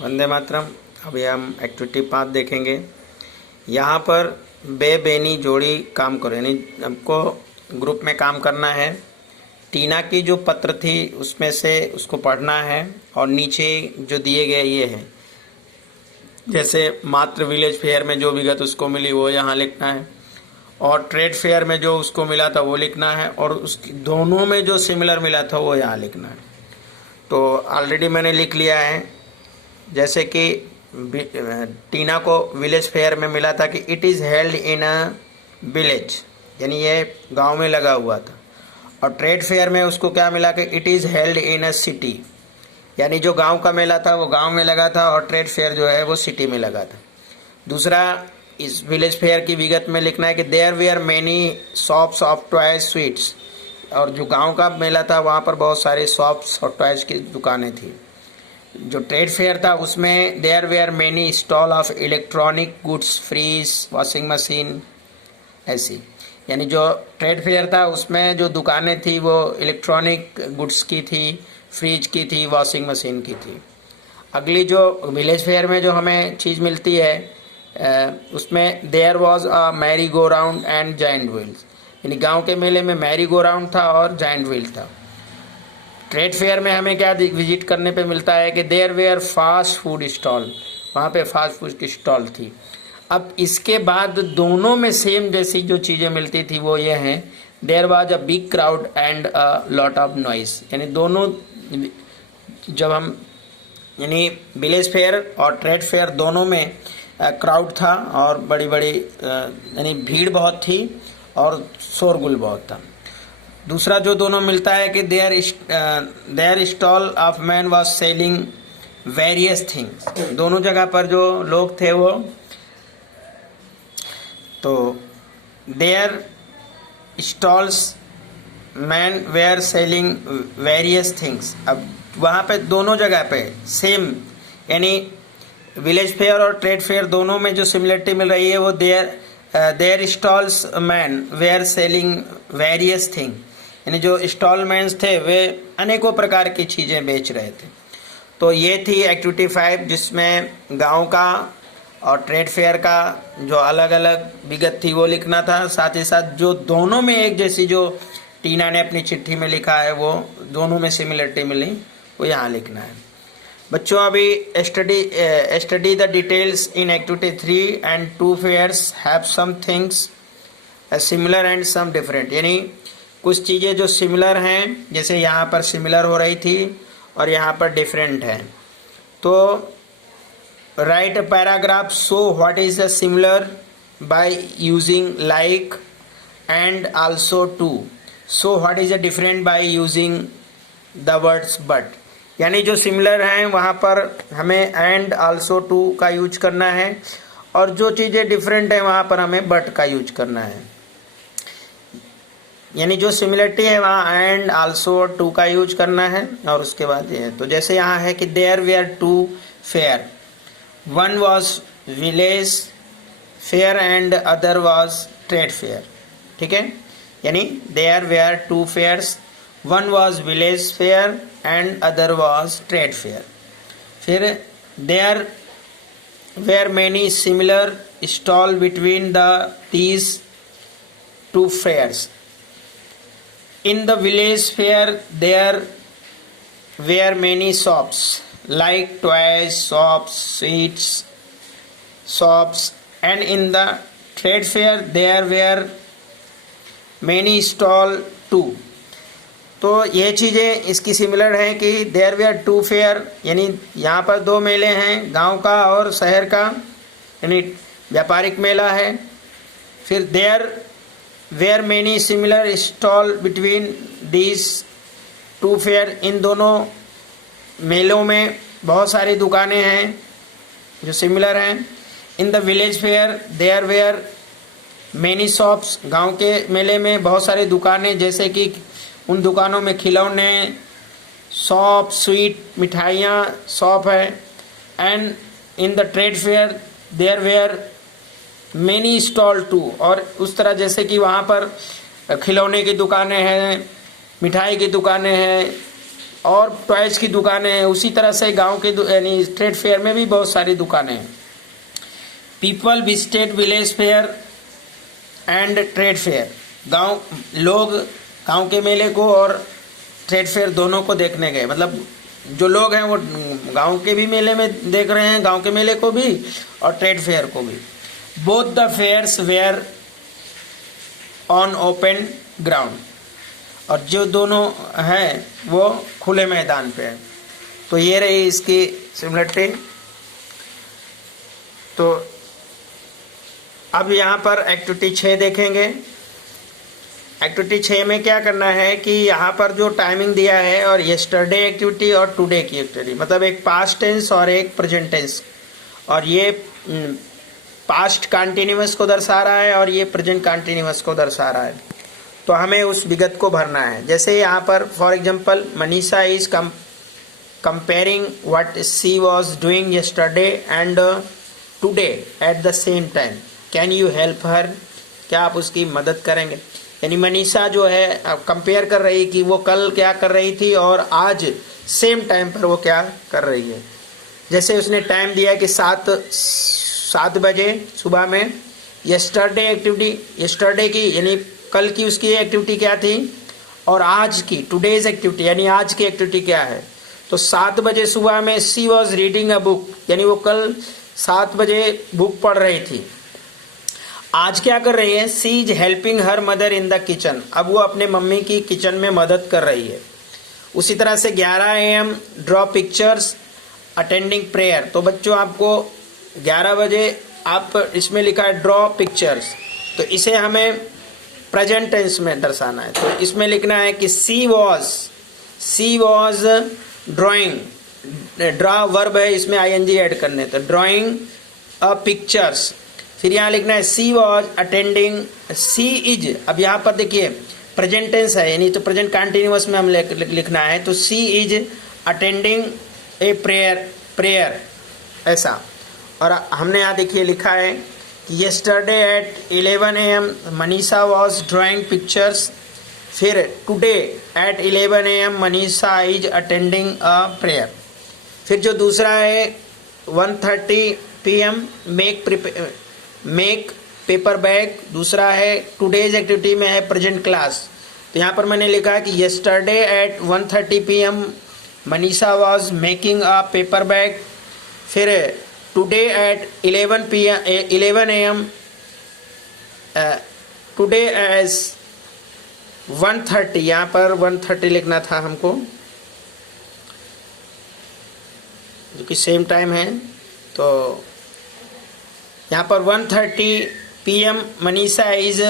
वंदे मातरम। अभी हम एक्टिविटी 5 देखेंगे। यहाँ पर बे बेनी जोड़ी काम करो, यानी हमको ग्रुप में काम करना है। टीना की जो पत्र थी उसमें से उसको पढ़ना है और नीचे जो दिए गए ये है, जैसे मात्र विलेज फेयर में जो विगत उसको मिली वो यहाँ लिखना है और ट्रेड फेयर में जो उसको मिला था वो लिखना है और उसकी दोनों में जो सिमिलर मिला था वो यहाँ लिखना है। तो ऑलरेडी मैंने लिख लिया है। जैसे कि टीना को विलेज फेयर में मिला था कि it is held in a village, यानी ये गांव में लगा हुआ था। और ट्रेड फेयर में उसको क्या मिला कि it is held in a city, यानी जो गांव का मेला था वो गांव में लगा था और ट्रेड फेयर जो है वो सिटी में लगा था। दूसरा, इस विलेज फेयर की विगत में लिखना है कि there were many shops of toys sweets, और जो गांव का मेला था वहाँ पर बहुत सारे शॉप्स और टॉयज की दुकानें थी। जो ट्रेड फेयर था उसमें there were many stall of electronic goods, fridge, washing machine, AC. यानी जो ट्रेड फेयर था उसमें जो दुकानें थी वो इलेक्ट्रॉनिक गुड्स की थी, फ्रिज की थी, वॉशिंग मशीन की थी। अगली जो विलेज फेयर में जो हमें चीज़ मिलती है उसमें there was a merry go round and giant wheels, यानी गांव के मेले में मैरी गो राउंड था और जाइंट व्हील था। ट्रेड फेयर में हमें क्या विजिट करने पे मिलता है कि there were fast food stall, वहाँ पे फास्ट फूड की स्टॉल थी। अब इसके बाद दोनों में सेम जैसी जो चीज़ें मिलती थी वो ये हैं, there was a big crowd and a lot of noise, यानी दोनों जब हम यानी विलेज फेयर और ट्रेड फेयर दोनों में क्राउड था और बड़ी बड़ी यानी भीड़ बहुत थी और शोरगुल बहुत था। दूसरा जो दोनों मिलता है कि there stall of man was selling various things, दोनों जगह पर जो लोग थे वो, तो there stalls man were selling various things. अब वहाँ पे दोनों जगह पे सेम, यानी विलेज फेयर और ट्रेड फेयर दोनों में जो सिमिलरिटी मिल रही है वो there stalls man were selling various thing, यानी जो स्टॉलमैन्स थे वे अनेकों प्रकार की चीज़ें बेच रहे थे। तो ये थी एक्टिविटी 5 जिसमें गांव का और ट्रेड फेयर का जो अलग अलग विगत थी वो लिखना था। साथ ही साथ जो दोनों में एक जैसी जो टीना ने अपनी चिट्ठी में लिखा है वो दोनों में सिमिलरिटी मिली वो यहाँ लिखना है। बच्चों अभी study the details in activity 3 and 2 fairs have some things similar and some different, यानी कुछ चीज़ें जो सिमिलर हैं, जैसे यहाँ पर सिमिलर हो रही थी और यहाँ पर डिफरेंट है। तो write a paragraph show what is the similar by using like and also too, show what is the different by using the words but, यानी जो सिमिलर हैं वहाँ पर हमें एंड आल्सो टू का यूज करना है और जो चीज़ें डिफरेंट हैं वहाँ पर हमें बट का यूज करना है। यानी जो सिमिलरिटी है वहाँ एंड आल्सो टू का यूज करना है और उसके बाद ये है। तो जैसे यहाँ है कि there were 2 fair, one was village fair and other was trade fair, ठीक है। यानी there were 2 fairs, one was village fair and other was trade fair. फिर there were many similar stall between these 2 fairs. In the village fair there were many shops like toys shops, sweets shops, and in the trade fair there were many stall too. तो ये चीज़ें इसकी similar हैं कि there were 2 fair, यानी यहाँ पर 2 मेले हैं, गांव का और शहर का, यानी व्यापारिक मेला है। फिर there were many similar stall between these 2 fair, इन दोनों मेलों में बहुत सारी दुकानें हैं जो सिमिलर हैं। In the village fair there were many shops, गांव के मेले में बहुत सारी दुकानें, जैसे कि उन दुकानों में खिलौने, शॉप, स्वीट, मिठाइयाँ शॉप है। And in the trade fair there were many stall too, और उस तरह जैसे कि वहाँ पर खिलौने की दुकानें हैं, मिठाई की दुकानें हैं, और टॉयज की दुकानें हैं। उसी तरह से गांव के यानी स्ट्रीट फेयर में भी बहुत सारी दुकानें हैं। People visited village fair and trade fair, गांव लोग गांव के मेले को और ट्रेड फेयर दोनों को देखने गए। मतलब जो लोग हैं वो गांव के भी मेले में देख रहे हैं, गांव के मेले को भी और ट्रेड फेयर को भी। Both the fairs were on open ground, और जो दोनों हैं वो खुले मैदान पे हैं। तो ये रही इसकी सिमिलरिटी। तो अब यहाँ पर एक्टिविटी 6 देखेंगे। एक्टिविटी 6 में क्या करना है कि यहाँ पर जो टाइमिंग दिया है और यस्टरडे एक्टिविटी और टुडे की एक्टिविटी, मतलब एक पास्ट टेंस और एक प्रेजेंट टेंस, और ये पास्ट कंटिन्यूअस को दर्शा रहा है और ये प्रेजेंट कंटिन्यूअस को दर्शा रहा है। तो हमें उस विगत को भरना है। जैसे यहाँ पर for example Manisha is comparing what she was doing yesterday and today at the same time, can you help her, क्या आप उसकी मदद करेंगे। यानी मनीषा जो है कंपेयर कर रही कि वो कल क्या कर रही थी और आज सेम टाइम पर वो क्या कर रही है। जैसे उसने टाइम दिया कि 7 बजे सुबह में। यस्टरडे एक्टिविटी, यस्टरडे की यानी कल की उसकी एक्टिविटी क्या थी, और आज की टुडेज एक्टिविटी यानी आज की एक्टिविटी क्या है। तो 7 बजे सुबह में she was reading a book, यानी वो कल 7 बजे बुक पढ़ रही थी। आज क्या कर रही है, she is helping her mother in the kitchen, अब वो अपने मम्मी की किचन में मदद कर रही है। उसी तरह से 11 AM draw pictures attending prayer. तो बच्चों आपको 11 बजे आप इसमें लिखा है ड्रॉ पिक्चर्स, तो इसे हमें प्रेजेंट टेंस में दर्शाना है। तो इसमें लिखना है कि she was drawing, draw verb है, इसमें ING ऐड करने, तो ड्राइंग अ पिक्चर्स। फिर यहाँ लिखना है she was attending, she is, अब यहाँ पर देखिए प्रेजेंट टेंस है यानी तो प्रेजेंट कंटिन्यूअस में हम लिखना है। तो she is attending a prayer ऐसा। और हमने यहाँ देखिए लिखा है कि yesterday at 11 AM Manisha was drawing pictures. फिर today at 11 AM Manisha is attending a prayer. फिर जो दूसरा है 1:30 PM मेक पेपर बैग, दूसरा है टुडेज एक्टिविटी में है प्रेजेंट क्लास। तो यहाँ पर मैंने लिखा है कि yesterday at 1:30 PM Manisha was making a paper bag. फिर today at 11 AM today as 1:30, यहाँ पर 1:30 लिखना था हमको जो कि सेम टाइम है। तो यहाँ पर 1:30 PM Manisha is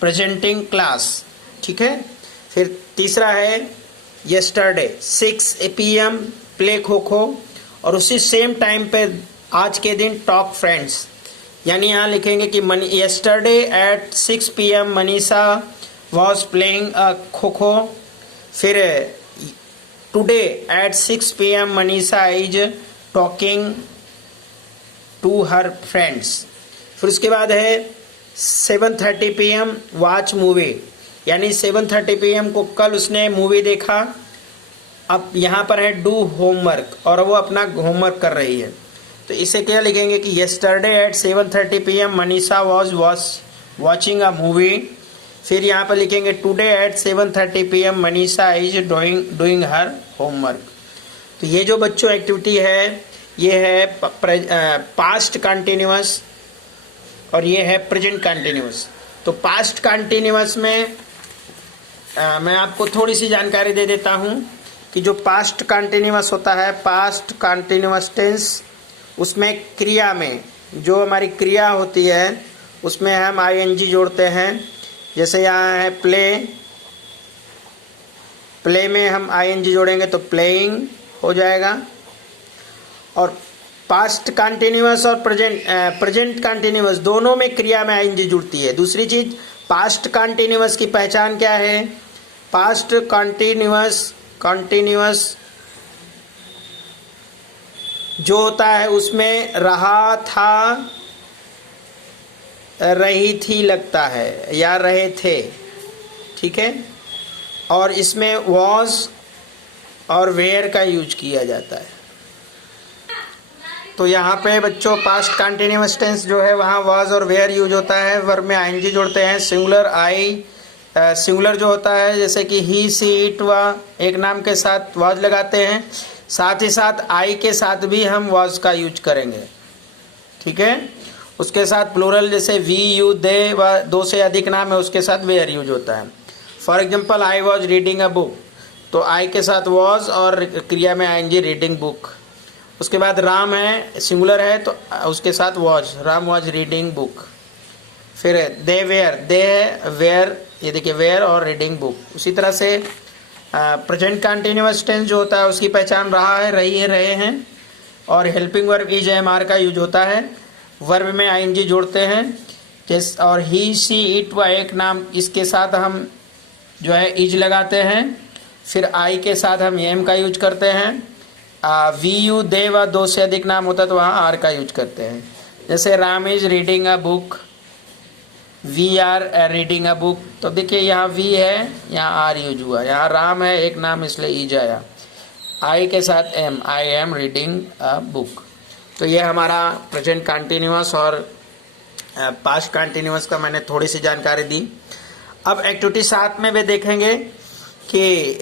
presenting class, ठीक है। फिर तीसरा है yesterday 6 PM play kho kho, और उसी सेम टाइम पे आज के दिन टॉक फ्रेंड्स, यानी यहाँ लिखेंगे कि yesterday at 6 PM Manisha was playing kho kho. फिर today at 6 PM Manisha is talking to her friends. फिर उसके बाद है 7:30 PM वॉच मूवी, यानी 7:30 PM को कल उसने मूवी देखा। अब यहाँ पर है डू होमवर्क, और वो अपना होमवर्क कर रही है। तो इसे क्या लिखेंगे कि yesterday at 7:30 PM Manisha was watching a movie. फिर यहाँ पर लिखेंगे today at 7:30 PM Manisha is doing her homework. तो ये जो बच्चों एक्टिविटी है ये है पास्ट कंटिन्यूअस और ये है प्रेजेंट कंटिन्यूअस। तो पास्ट कंटिन्यूअस में मैं आपको थोड़ी सी जानकारी दे देता हूँ कि जो पास्ट कंटिन्यूअस होता है, पास्ट कंटिन्यूअस टेंस, उसमें क्रिया में जो हमारी क्रिया होती है उसमें हम ING जोड़ते हैं। जैसे यहाँ है प्ले में हम ING जोड़ेंगे तो प्लेइंग हो जाएगा। और पास्ट कंटिन्यूअस और प्रेजेंट कंटिन्यूअस दोनों में क्रिया में ING जुड़ती है। दूसरी चीज, पास्ट कंटिन्यूअस की पहचान क्या है, पास्ट कंटिन्यूअस जो होता है उसमें रहा था, रही थी लगता है, या रहे थे, ठीक है। और इसमें वॉज और वेयर का यूज किया जाता है। तो यहाँ पे बच्चों पास्ट कंटिन्यूअस टेंस जो है वहाँ वाज और वेयर यूज होता है, वर्ब में आईएनजी जोड़ते हैं। सिंगुलर आई सिंगुलर जो होता है जैसे कि ही सी इट वा एक नाम के साथ वाज लगाते हैं, साथ ही साथ आई के साथ भी हम वाज का यूज करेंगे, ठीक है। उसके साथ प्लूरल जैसे वी यू दे व दो से अधिक नाम है उसके साथ वेयर यूज होता है। For example I was reading a book, तो आई के साथ वॉज और क्रिया में आईएनजी रीडिंग बुक। उसके बाद राम है सिंगुलर है तो उसके साथ was, Ram was reading book. फिर दे वेयर, दे है वेयर, ये देखिए वेयर और रीडिंग बुक। उसी तरह से प्रेजेंट कंटिन्यूअस टेंस जो होता है उसकी पहचान रहा है, रही है, रहे हैं। और helping verb is am are का यूज होता है, वर्ब में आईएनजी जोड़ते हैं। जैसे और ही सी इट व एक नाम इसके साथ हम जो है इज लगाते हैं। फिर आई के साथ हम एम का यूज करते हैं। वी यू दे व दो से अधिक नाम होता है तो वहाँ आर का यूज करते हैं। जैसे Ram is reading a book, we are reading a book. तो देखिए यहाँ वी है, यहाँ आर यूज हुआ, यहाँ राम है एक नाम इसलिए ईज आया। आई के साथ am, I am reading a book. तो ये हमारा प्रेजेंट कंटिन्यूअस और पास्ट कंटिन्यूअस का मैंने थोड़ी सी जानकारी दी। अब एक्टिविटी 7 में भी देखेंगे कि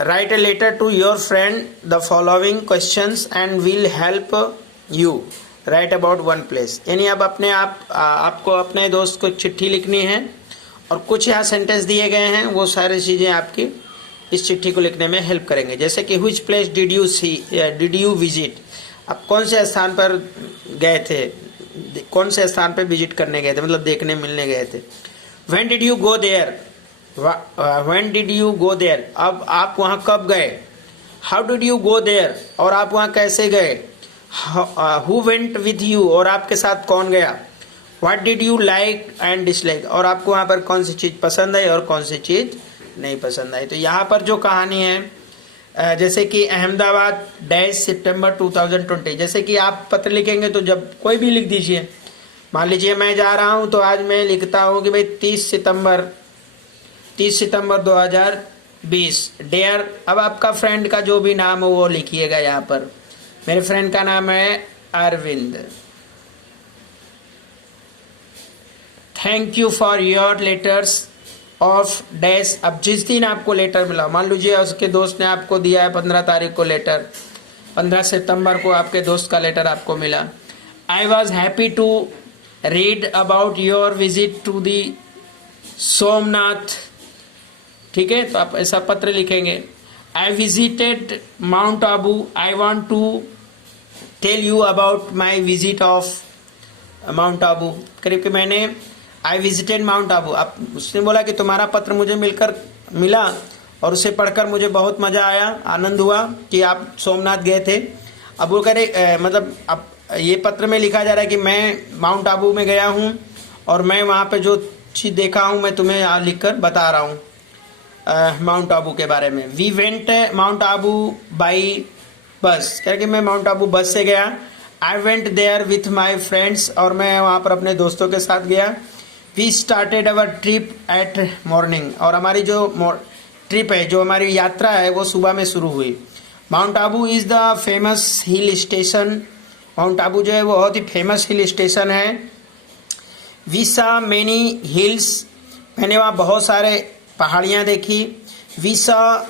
write a letter to your friend the following questions and will help you write about one place. यानी अब अपने आपको अपने दोस्त को चिट्ठी लिखनी है और कुछ यहाँ सेंटेंस दिए गए हैं, वो सारी चीज़ें आपकी इस चिट्ठी को लिखने में हेल्प करेंगे। जैसे कि which place did you visit, आप कौन से स्थान पर गए थे, कौन से स्थान पर विजिट करने गए थे, मतलब देखने मिलने गए थे। When did you go there, when did you go there, अब आप वहाँ कब गए। How did you go there, और आप वहाँ कैसे गए। हु वेंट विथ यू, और आपके साथ कौन गया। What did you like and dislike, और आपको वहाँ पर कौन सी चीज़ पसंद आई और कौन सी चीज़ नहीं पसंद आई। तो यहाँ पर जो कहानी है जैसे कि अहमदाबाद डैश सितंबर 2020, जैसे कि आप पत्र लिखेंगे तो जब कोई भी लिख दीजिए। मान लीजिए मैं जा रहा हूँ तो आज मैं लिखता हूँ कि भाई 30 सितंबर 2020 डेयर। अब आपका फ्रेंड का जो भी नाम हो वो लिखिएगा यहाँ पर। मेरे फ्रेंड का नाम है Arvind. Thank you for your letters of dash. अब जिस दिन आपको लेटर मिला, मान लीजिए उसके दोस्त ने आपको दिया है 15 तारीख को लेटर, 15 सितंबर को आपके दोस्त का लेटर आपको मिला। I was happy to read about your visit to the Somnath, ठीक है। तो आप ऐसा पत्र लिखेंगे। I visited mount Abu, I want to tell you about my visit of mount Abu. करीब कि मैंने आई विजिटेड माउंट आबू, अब उसने बोला कि तुम्हारा पत्र मुझे मिला और उसे पढ़कर मुझे बहुत मज़ा आया, आनंद हुआ कि आप सोमनाथ गए थे। अब वो कह रहे मतलब अब ये पत्र में लिखा जा रहा है कि मैं माउंट आबू में गया हूँ और मैं वहाँ पे जो चीज़ देखा हूँ मैं तुम्हें यहाँ लिख कर बता रहा हूँ माउंट आबू के बारे में। We went mount Abu by bus, कह कि मैं माउंट आबू बस से गया। I went there with my friends, और मैं वहाँ पर अपने दोस्तों के साथ गया। We started our trip at morning, और हमारी जो ट्रिप है, जो हमारी यात्रा है वो सुबह में शुरू हुई। Mount Abu is the famous hill station, mount Abu जो है वो बहुत ही फेमस हिल स्टेशन है। वी सा मेनी हिल्स, मैंने वहाँ बहुत सारे पहाड़ियाँ देखी। वी सा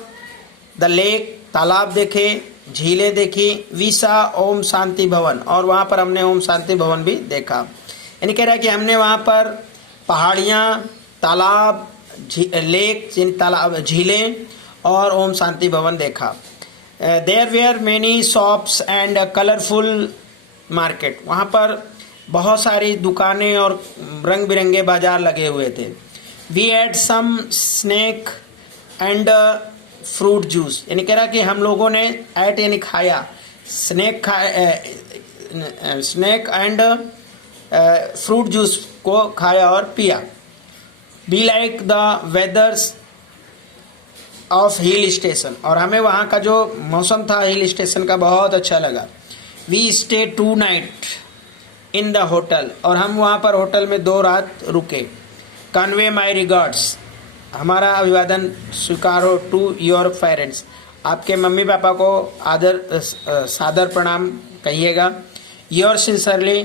द लेक, तालाब देखे, झीलें देखी। वी सा ओम शांति भवन, और वहाँ पर हमने ओम शांति भवन भी देखा। यानी कह रहा है कि हमने वहाँ पर पहाड़ियाँ, तालाब, लेक, तालाब, झीलें और ओम शांति भवन देखा। There were many shops and colourful market, वहाँ पर बहुत सारी दुकानें और रंग बिरंगे बाजार लगे हुए थे। We had some snack and fruit juice, यानी कह रहा कि हम लोगों ने एट यानी खाया, स्नैक एंड फ्रूट जूस को खाया और पिया। Be like the वेदर्स of hill station, और हमें वहाँ का जो मौसम था हिल स्टेशन का बहुत अच्छा लगा। We stay 2 night in the hotel, और हम वहाँ पर होटल में 2 रात रुके। कन्वे माई रिगार्ड्स, हमारा अभिवादन स्वीकार हो टू योर पेरेंट्स, आपके मम्मी पापा को सादर प्रणाम कहिएगा। योर सिंसरली,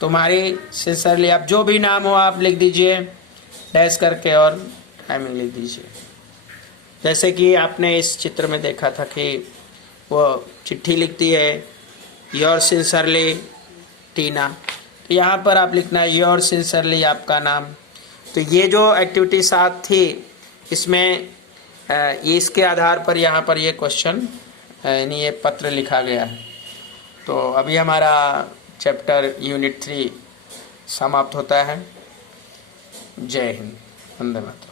तुम्हारी सिंसरली, आप जो भी नाम हो आप लिख दीजिए डैश करके और टाइमिंग लिख दीजिए। जैसे कि आपने इस चित्र में देखा था कि वो चिट्ठी लिखती है योर सिंसरली टीना, तो यहाँ पर आप लिखना है योर सिंसरली आपका नाम। तो ये जो एक्टिविटी 7 थी इसमें इसके आधार पर यहाँ पर ये क्वेश्चन यानी ये पत्र लिखा गया है। तो अभी हमारा चैप्टर यूनिट 3 समाप्त होता है। जय हिंद, वंदे मातरम।